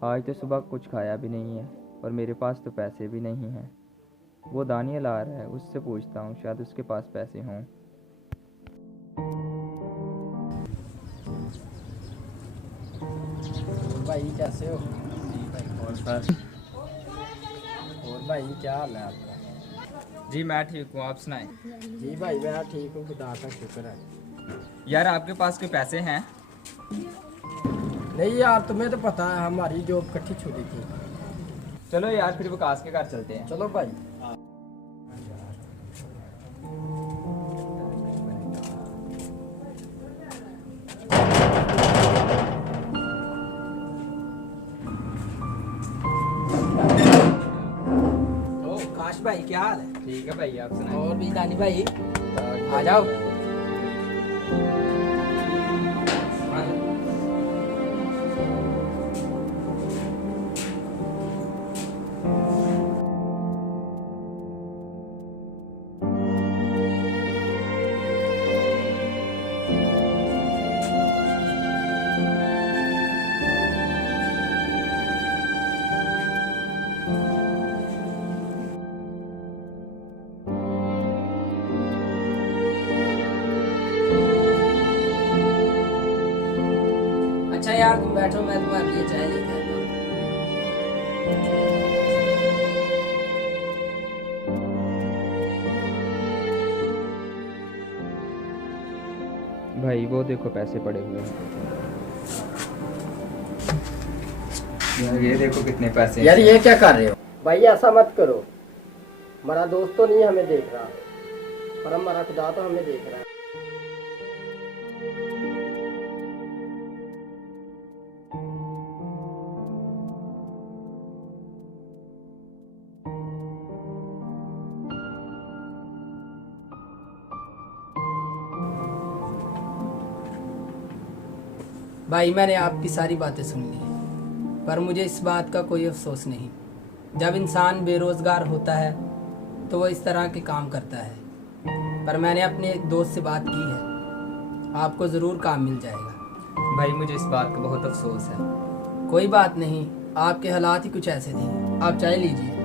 आज तो सुबह कुछ खाया भी नहीं है और मेरे पास तो पैसे भी नहीं हैं। वो दानियल आ रहा है, उससे पूछता हूँ, शायद उसके पास पैसे हों। भाई कैसे हो? और सर? और भाई क्या हाल है आपका? जी मैं ठीक हूँ, आप सुनाएं। जी भाई मैं ठीक हूँ, खुदा का शुक्र है। यार आपके पास कोई पैसे हैं? नहीं यार, तुम्हें तो पता है हमारी जॉब इकट्ठी छुट्टी थी। चलो यार फिर विकास के घर चलते हैं। चलो भाई। तो काश भाई क्या हाल है? ठीक है भाई, आप सुनाएं। और भी दानी भाई आ जाओ। अच्छा यार तुम बैठो, मैं तुम्हारे लिए चाय लेके आता हूँ। भाई वो देखो पैसे पड़े हुए हैं। यार ये देखो कितने पैसे यार हैं। ये क्या कर रहे हो? भाई ऐसा मत करो, हमारा दोस्त तो नहीं हमें देख रहा, पर हमारा खुदा तो हमें देख रहा है। भाई मैंने आपकी सारी बातें सुन ली, पर मुझे इस बात का कोई अफसोस नहीं। जब इंसान बेरोजगार होता है तो वो इस तरह के काम करता है, पर मैंने अपने एक दोस्त से बात की है, आपको ज़रूर काम मिल जाएगा। भाई मुझे इस बात का बहुत अफसोस है। कोई बात नहीं, आपके हालात ही कुछ ऐसे थे। आप चाय लीजिए।